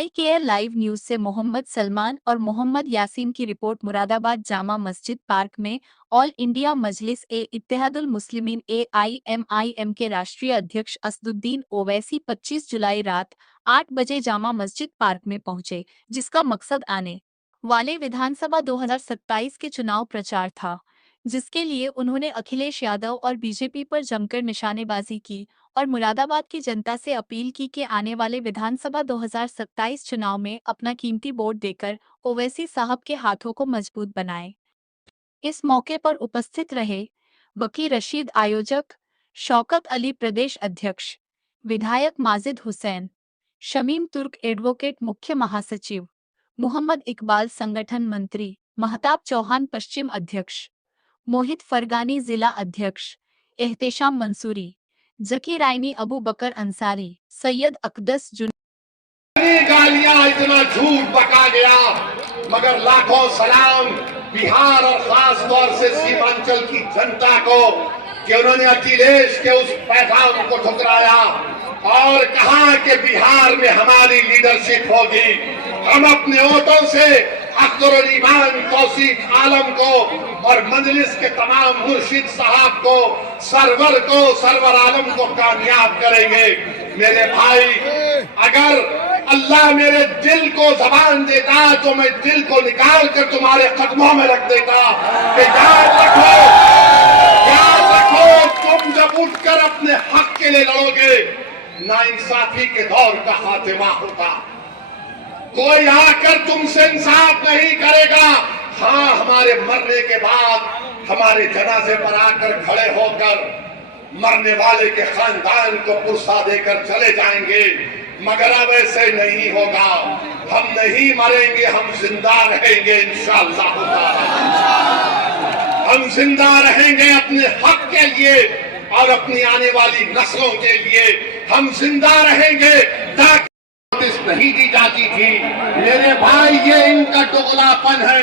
IKR live news से मोहम्मद सलमान और मोहम्मद यासीन की रिपोर्ट। मुरादाबाद जामा मस्जिद पार्क में ऑल इंडिया मजलिस ए इत्तेहादुल मुस्लिमीन AIMIM के राष्ट्रीय अध्यक्ष असदुद्दीन ओवैसी 25 जुलाई रात 8 बजे जामा मस्जिद पार्क में पहुंचे, जिसका मकसद आने वाले विधानसभा 2027 के चुनाव प्रचार था, जिसके लिए उन्होंने अखिलेश यादव और बीजेपी पर जमकर निशानेबाजी की और मुरादाबाद की जनता से अपील की कि आने वाले विधानसभा 2027 चुनाव में अपना कीमती वोट देकर ओवैसी साहब के हाथों को मजबूत बनाएं। इस मौके पर उपस्थित रहे बकी रशीद आयोजक, शौकत अली प्रदेश अध्यक्ष, विधायक माजिद हुसैन, शमीम तुर्क एडवोकेट मुख्य महासचिव, मोहम्मद इकबाल संगठन मंत्री, महताब चौहान पश्चिम अध्यक्ष, मोहित फरगानी जिला अध्यक्ष, एहतेशाम मंसूरी, जकी रायनी, अबू बकर अंसारी, सैयद अकदस जुन। गालियां इतना झूठ बका गया, मगर लाखों सलाम बिहार और खास तौर से सीमांचल की जनता को कि उन्होंने अखिलेश के उस पैगाम को ठुकराया और कहा कि बिहार में हमारी लीडरशिप होगी। हम अपने वोटों से अख्तरुल ईमान तौसीफ आलम को और मजलिस के तमाम मुर्शिद साहब को, सरवर आलम को कामयाब करेंगे। मेरे भाई, अगर अल्लाह मेरे दिल को जबान देता तो मैं दिल को निकाल कर तुम्हारे कदमों में रख देता कि याद रखो, तुम जब उठकर अपने हक के लिए लड़ोगे, नाइंसाफी के दौर का खात्मा होता। कोई आकर तुमसे इंसाफ नहीं करेगा। हाँ, हमारे मरने के बाद हमारे जनाजे पर आकर खड़े होकर मरने वाले के खानदान को पुरसा देकर चले जाएंगे, मगर अब ऐसे नहीं होगा। हम नहीं मरेंगे, हम जिंदा रहेंगे इंशाअल्लाह ताला। हम जिंदा रहेंगे अपने हक के लिए और अपनी आने वाली नस्लों के लिए। हम जिंदा रहेंगे ताकि नहीं दी जाती थी। मेरे भाई, ये इनका दोगलापन है,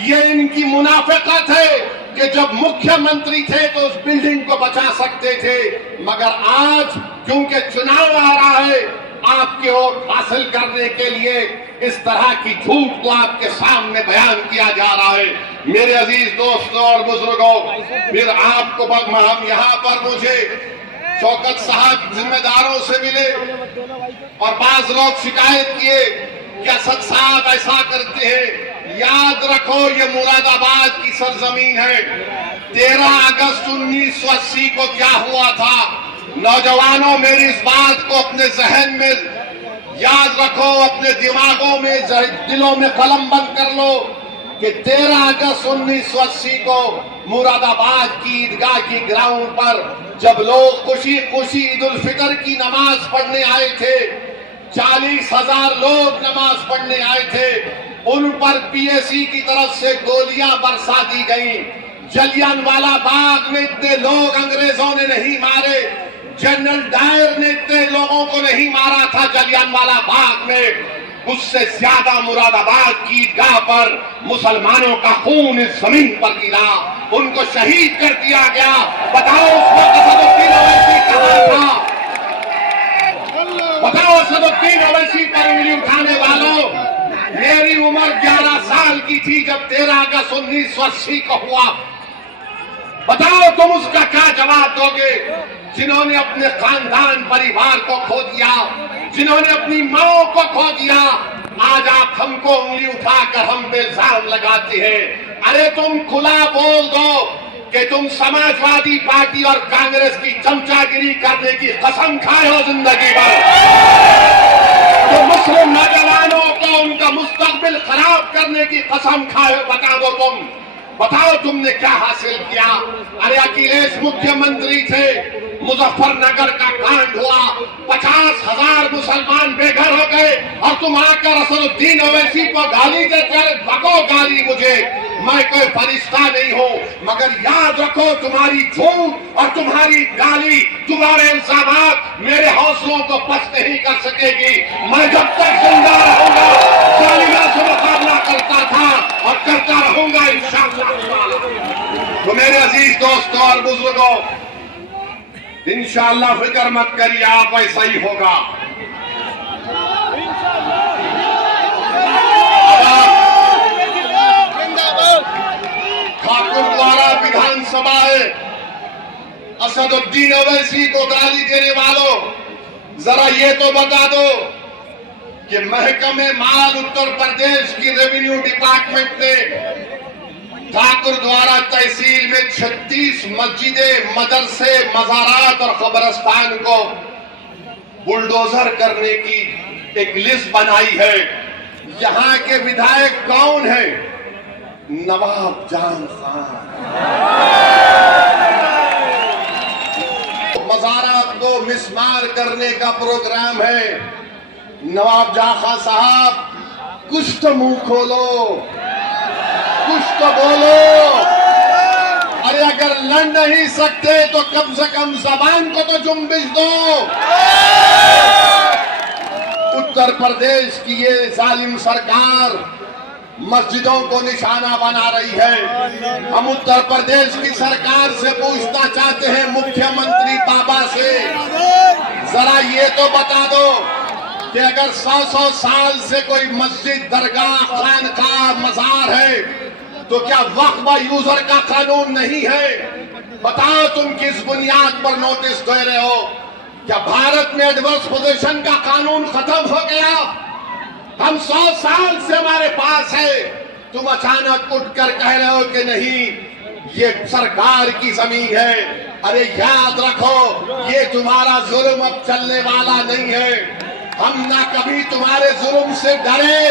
ये इनकी मुनाफिकत है कि जब मुख्यमंत्री थे तो उस बिल्डिंग को बचा सकते थे, मगर आज क्योंकि चुनाव आ रहा है, आपके वोट हासिल करने के लिए इस तरह की झूठ को आपके सामने बयान किया जा रहा है। मेरे अजीज दोस्तों और बुजुर्गों, फिर आपको हम यहाँ पर मुझे शौकत साहब जिम्मेदारों से मिले और बाज लोग शिकायत किए कि असद साहब ऐसा करते हैं। याद रखो, ये मुरादाबाद की सरजमीन है। 13 अगस्त 1980 को क्या हुआ था? नौजवानों, मेरी इस बात को अपने जहन में याद रखो, अपने दिमागों में, दिलों में कलम बंद कर लो कि 13 अगस्त 1980 को मुरादाबाद की ईदगाह की ग्राउंड पर जब लोग खुशी खुशी ईद उल फितर की नमाज पढ़ने आए थे, 40,000 लोग नमाज पढ़ने आए थे, उन पर PSC की तरफ से गोलियां बरसा दी गई। जलियांवाला बाग में इतने लोग अंग्रेजों ने नहीं मारे, जनरल डायर ने इतने लोगों को नहीं मारा था जलियांवाला बाग में। उससे ज्यादा मुरादाबाद की ईदगाह पर मुसलमानों का खून इस जमीन पर गिरा, उनको शहीद कर दिया गया। बताओ उस वक्त असदुद्दीन ओवैसी कहां था? बताओ असदुद्दीन ओवैसी पर उंगली उठाने वालों, मेरी उम्र 11 साल की थी जब 13 अगस्त 1980 को हुआ। बताओ तुम उसका क्या जवाब दोगे? जिन्होंने अपने खानदान परिवार को खो दिया, जिन्होंने अपनी माओ को खो दिया, आज आप हमको उंगली उठाकर हम पे इल्जाम लगाते हैं। अरे तुम खुला बोल दो कि तुम समाजवादी पार्टी और कांग्रेस की चमचागिरी करने की कसम खाए हो जिंदगी भर। तो मुस्लिम नौजवानों को उनका मुस्तकबिल खराब करने की कसम खाए हो। बता दो तुम, बताओ तुमने क्या हासिल किया? अरे अखिलेश मुख्यमंत्री थे, मुजफ्फरनगर का कांड हुआ, 50,000 मुसलमान बेघर हो गए और तुम आकर असदुद्दीन ओवैसी को गाली देते। बको गाली मुझे, मैं कोई फरिश्ता नहीं हूं, मगर याद रखो, तुम्हारी झूठ और तुम्हारी गाली, तुम्हारे इल्जामात मेरे हौसलों को पस्त नहीं कर सकेगी। मैं जब तक जिंदा रहूंगा जालिमा से मुकाबला करता था और करता रहूंगा इंशाअल्लाह। तो मेरे अजीज दोस्तों और बुजुर्गों, इंशाअल्लाह फिक्र मत करिए, आप ऐसा ही होगा। गुरुद्वारा विधानसभा है। असदुद्दीन ओवैसी को गाली देने वालों, जरा ये तो बता दो कि महकमे माल उत्तर प्रदेश की रेवेन्यू डिपार्टमेंट ने ठाकुर द्वारा तहसील में 36 मस्जिदें, मदरसे, मज़ारात और कब्रिस्तान को बुलडोजर करने की एक लिस्ट बनाई है। यहां के विधायक कौन है? नवाब जान खान। मज़ारात को मिसमार करने का प्रोग्राम है। नवाब जान खान साहब, कुछ तो मुंह खोलो, कुछ तो बोलो। अरे अगर लड़ नहीं सकते तो कम से कम जबान को तो जुम्बिश दो। उत्तर प्रदेश की ये जालिम सरकार मस्जिदों को निशाना बना रही है। हम उत्तर प्रदेश की सरकार से पूछना चाहते हैं, मुख्यमंत्री बाबा से, जरा ये तो बता दो कि अगर 100 साल से कोई मस्जिद, दरगाह, खानकाह, मजार है तो क्या वक्फ यूजर का कानून नहीं है? बताओ, तुम किस बुनियाद पर नोटिस दे रहे हो? क्या भारत में एडवर्स पोजीशन का कानून खत्म हो गया? हम 100 साल से हमारे पास है, तुम अचानक उठकर कह रहे हो कि नहीं ये सरकार की जमीन है। अरे याद रखो, ये तुम्हारा जुल्म अब चलने वाला नहीं है। हम ना कभी तुम्हारे जुल्म से डरे,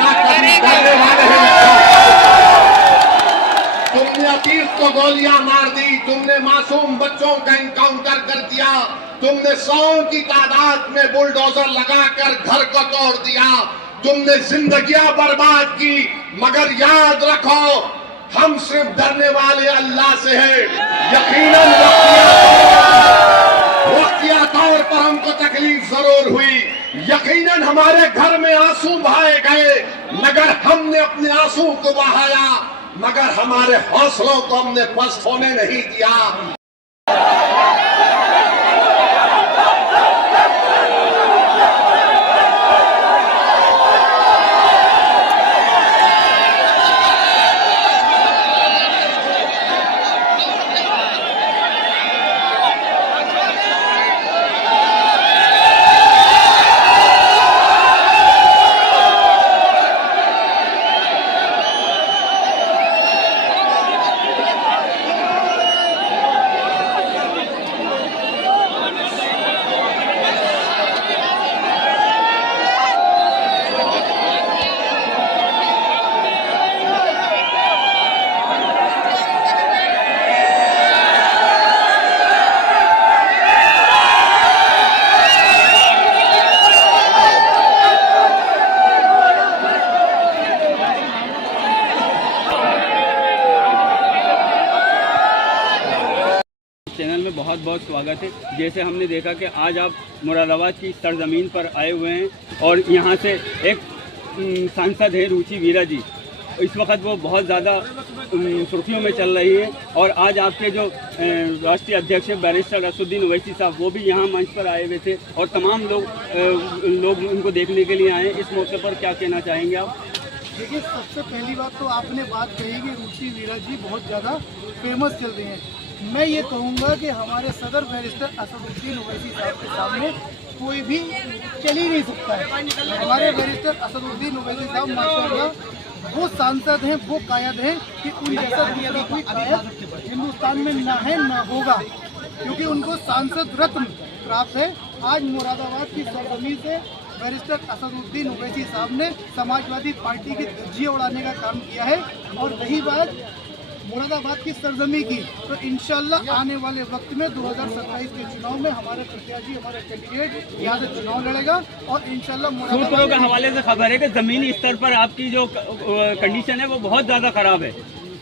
ना कभी डरने वाले हैं। तुमने अतीत को गोलियां मार दी, तुमने मासूम बच्चों का एनकाउंटर कर दिया, तुमने 100 की तादाद में बुलडोजर लगाकर घर को तोड़ दिया, तुमने जिंदगियां बर्बाद की। मगर याद रखो, हम सिर्फ डरने वाले अल्लाह से हैं। यकीनन वक्तिया तौर पर हमको तकलीफ जरूर हुई, यकीनन हमारे घर में आंसू बहाए गए, मगर हमने अपने आंसू को बहाया, मगर हमारे हौसलों को हमने पस्त होने नहीं दिया। चैनल में बहुत बहुत स्वागत है। जैसे हमने देखा कि आज आप मुरादाबाद की सरजमीन पर आए हुए हैं और यहाँ से एक सांसद है रुचि वीरा जी, इस वक्त वो बहुत ज़्यादा सुर्खियों में चल रही है। और आज आपके जो राष्ट्रीय अध्यक्ष बैरिस्टर असदुद्दीन ओवैसी साहब, वो भी यहाँ मंच पर आए हुए थे और तमाम लोग उनको देखने के लिए आए। इस मौके पर क्या कहना चाहेंगे आप? देखिए, सबसे पहली बात तो आपने बात कही कि रुचि वीरा जी बहुत ज़्यादा फेमस चल रही हैं। मैं ये कहूँगा कि हमारे सदर बैरिस्टर असदुद्दीन ओवैसी साहब के सामने कोई भी चल ही नहीं सकता है। हमारे बैरिस्टर असदुद्दीन ओवैसी साहब माशाल्लाह वो सांसद हैं, वो कायद हैं कि उन जैसा कोई कायद हिंदुस्तान में ना है ना होगा, क्योंकि उनको सांसद रत्न प्राप्त है। आज मुरादाबाद की सरजमीन से बैरिस्टर असदुद्दीन ओवैसी साहब ने समाजवादी पार्टी की धज्जियां उड़ाने का काम किया है। और रही बात मुरादाबाद की सरजमी की, तो इंशाल्लाह आने वाले वक्त में 2027 के चुनाव में हमारे प्रत्याशी, हमारे कैंडिडेट यहाँ से चुनाव लड़ेगा। और इंशाल्लाह सूत्रों के हवाले से खबर है कि जमीनी स्तर पर आपकी जो कंडीशन है वो बहुत ज़्यादा खराब है।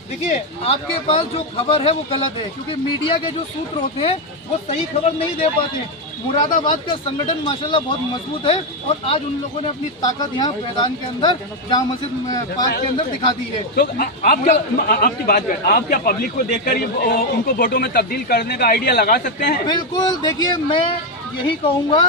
देखिए, आपके पास जो खबर है वो गलत है, क्योंकि मीडिया के जो सूत्र होते हैं वो सही खबर नहीं दे पाते। मुरादाबाद का संगठन माशाल्लाह बहुत मजबूत है और आज उन लोगों ने अपनी ताकत यहाँ मैदान के अंदर, जामा मस्जिद पार्क के अंदर दिखा दी है। तो आप क्या, आपकी बात करें, आप क्या पब्लिक को देखकर ये उनको वोटों में तब्दील करने का आइडिया लगा सकते हैं? बिल्कुल। देखिए, मैं यही कहूँगा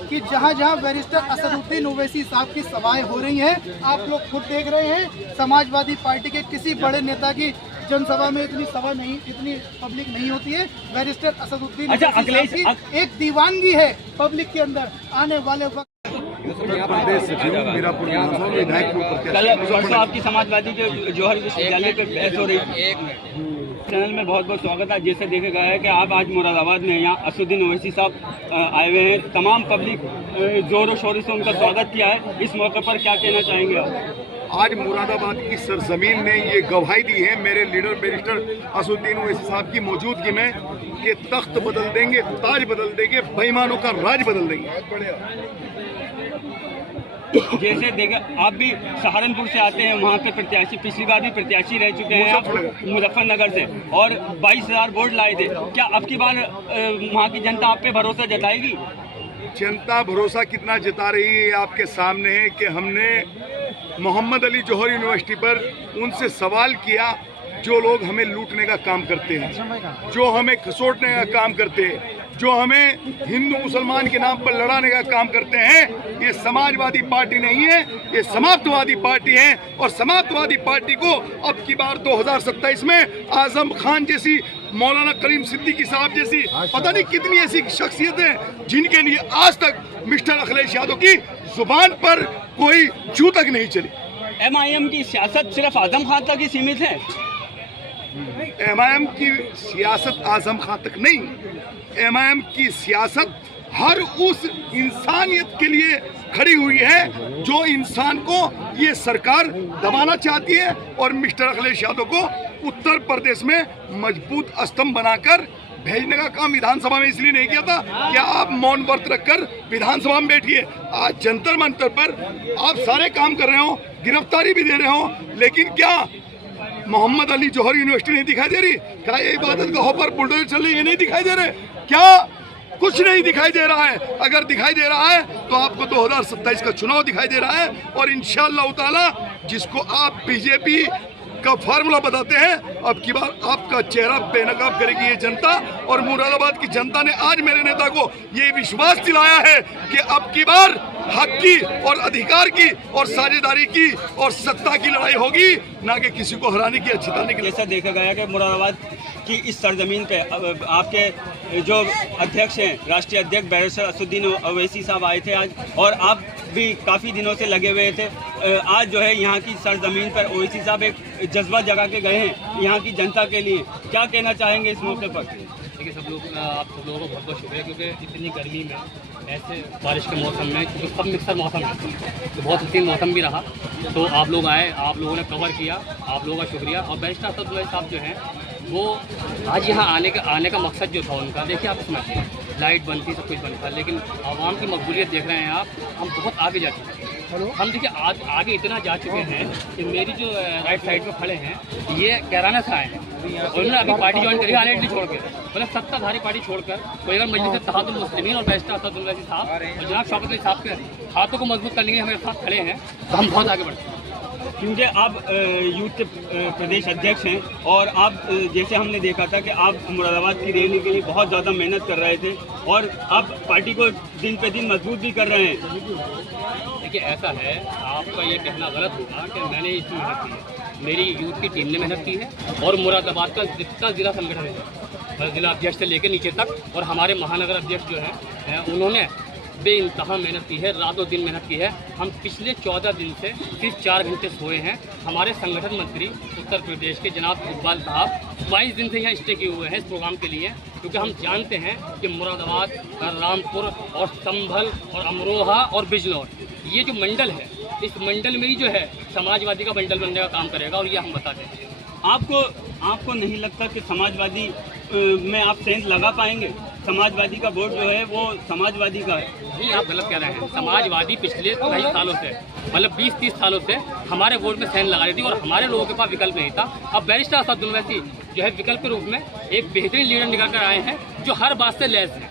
कि जहाँ जहाँ बैरिस्टर असदुद्दीन ओवैसी साहब की सभाएं हो रही हैं, आप लोग खुद देख रहे हैं, समाजवादी पार्टी के किसी बड़े नेता की जनसभा में इतनी पब्लिक नहीं होती है। बैरिस्टर असदुद्दीन अच्छा, ओवैसी अखिलेश साहब की एक दीवानगी है पब्लिक के अंदर। आने वाले वक्त प्रदेश सचिव मीरापुर विधानसभा विधायकपुर कल प्रत्याशी परसों आपकी समाजवादी के जौहर विश्वविद्यालय पे बहस हो रही थी। चैनल में बहुत बहुत स्वागत है। जैसे देखा गया है कि आप आज मुरादाबाद में यहाँ असदुद्दीन ओवैसी साहब आए हुए हैं, तमाम पब्लिक जोरों शोरों से उनका स्वागत किया है। इस मौके पर क्या कहना चाहेंगे आप? आज मुरादाबाद की सरजमीन ने ये गवाही दी है मेरे लीडर बैरिस्टर असदुद्दीन ओवैसी साहब की मौजूदगी में कि तख्त बदल देंगे, ताज बदल देंगे, बेईमानों का राज बदल देंगे। जैसे देखे आप भी सहारनपुर से आते हैं, वहाँ पे प्रत्याशी पिछली बार भी प्रत्याशी रह चुके हैं आप मुजफ्फरनगर से, और 22,000 वोट लाए थे। क्या अब की बार वहाँ की जनता आप पे भरोसा जताएगी? जनता भरोसा कितना जता रही है आपके सामने है कि हमने मोहम्मद अली जौहर यूनिवर्सिटी पर उनसे सवाल किया जो लोग हमें लूटने का काम करते हैं, जो हमें खसोटने का काम करते हैं, जो हमें हिंदू मुसलमान के नाम पर लड़ाने का काम करते हैं। ये समाजवादी पार्टी नहीं है, ये समाप्तवादी पार्टी है। और समाप्तवादी पार्टी को अब की बार 2027 में आजम खान जैसी, मौलाना करीम सिद्दीकी साहब जैसी पता नहीं कितनी ऐसी शख्सियतें जिनके लिए आज तक मिस्टर अखिलेश यादव की जुबान पर कोई जू तक नहीं चली। MIM की सियासत सिर्फ आजम खान तक ही सीमित है? MIM की सियासत आजम खान तक नहीं, MIM की सियासत हर उस इंसानियत के लिए खड़ी हुई है जो इंसान को ये सरकार दबाना चाहती है। और मिस्टर अखिलेश यादव को उत्तर प्रदेश में मजबूत स्तंभ बनाकर भेजने का काम विधानसभा में इसलिए नहीं किया था कि आप मौन व्रत रखकर विधानसभा में बैठिए। आज जंतर मंतर पर आप सारे काम कर रहे हो, गिरफ्तारी भी दे रहे हो, लेकिन क्या मोहम्मद अली जौहर यूनिवर्सिटी नहीं दिखाई दे रही? क्या ये इबादत गाहों पर बुलडोजर चल रही है, ये नहीं दिखाई दे रहे? क्या कुछ नहीं दिखाई दे रहा है? अगर दिखाई दे रहा है तो आपको 2027 का चुनाव दिखाई दे रहा है। और इंशाअल्लाह ताला जिसको आप बीजेपी का फार्मूला बताते हैं, अब की बार आपका चेहरा बेनकाब करेगी ये जनता। और मुरादाबाद की जनता ने आज मेरे नेता को ये विश्वास दिलाया है कि अब की बार हक की और अधिकार की और साझेदारी की और सत्ता की लड़ाई होगी, ना कि किसी को हराने की, जिताने की। जैसा देखा गया कि मुरादाबाद की इस सरजमीन पे आपके जो अध्यक्ष हैं, राष्ट्रीय अध्यक्ष बैरिस्टर असदुद्दीन ओवैसी साहब आए थे आज, और आप भी काफ़ी दिनों से लगे हुए थे। आज जो है यहाँ की सरजमीन पर ओवैसी साहब एक जज्बा जगा के गए हैं यहाँ की जनता के लिए। क्या कहना चाहेंगे इस मौके पर? देखिए, आप सब लोगों को बहुत बहुत शुक्रिया, क्योंकि इतनी गर्मी में, ऐसे बारिश के मौसम में, क्योंकि सब मिक्सर मौसम है तो बहुत हसीन मौसम भी रहा, तो आप लोग आए, आप लोगों ने कवर किया, आप लोगों का शुक्रिया। और बैरिस्टर असदुद्दीन साहब जो हैं वो आज यहाँ आने का मकसद जो था उनका, देखिए आप समझिए, लाइट बंद थी, सब कुछ बंद था, लेकिन आवाम की मकबूलियत देख रहे हैं आप, हम बहुत आगे जा चुके हैं। हम देखिए आगे इतना जा चुके हैं कि मेरी जो राइट साइड में खड़े हैं ये कैराना से आए हैं, उन्होंने अभी पार्टी ज्वाइन करी आरएलडी छोड़ के, मतलब सत्ताधारी पार्टी छोड़कर कोई अगर मजलिस इत्तेहादुल मुस्लिमीन और बैरिस्टर असदुद्दीन ओवैसी साहब और जनाब शौकत अली साहब के हाथों को मजबूत करने के लिए हमारे साथ खड़े हैं, तो हम बहुत आगे बढ़ते हैं। क्योंकि आप यूथ के प्रदेश अध्यक्ष हैं, और आप जैसे हमने देखा था कि आप मुरादाबाद की रैली के लिए बहुत ज़्यादा मेहनत कर रहे थे, और आप पार्टी को दिन पे दिन मजबूत भी कर रहे हैं। देखिए, ऐसा है, आपका ये कहना गलत होगा कि मैंने इसमें मेहनत की है, मेरी यूथ की टीम ने मेहनत की है, और मुरादाबाद का जितना ज़िला संगठन है, ज़िला अध्यक्ष से लेकर नीचे तक, और हमारे महानगर अध्यक्ष जो हैं उन्होंने बेइंतहा मेहनत की है, रातों दिन मेहनत की है। हम पिछले 14 दिन से सिर्फ 4 घंटे सोए हैं। हमारे संगठन मंत्री उत्तर प्रदेश के जनाब इकबाल साहब 22 दिन से यहाँ स्टे किए हुए हैं इस प्रोग्राम के लिए, क्योंकि हम जानते हैं कि मुरादाबाद, रामपुर और संभल और अमरोहा और बिजनौर, ये जो मंडल है, इस मंडल में ही जो है समाजवादी का मंडल बनने का काम करेगा, और ये हम बताते हैं। आपको नहीं लगता कि समाजवादी में आप सेंस लगा पाएंगे? समाजवादी का वोट जो है वो समाजवादी का है। नहीं, आप गलत कह रहे हैं। समाजवादी पिछले कई सालों से, मतलब 20-30 सालों से हमारे वोट में सेंस लगा रही थी, और हमारे लोगों के पास विकल्प नहीं था। अब बैरिस्टर असदुद्दीन ओवैसी जो है विकल्प के रूप में एक बेहतरीन लीडर निकल कर आए हैं, जो हर बात से लैस है।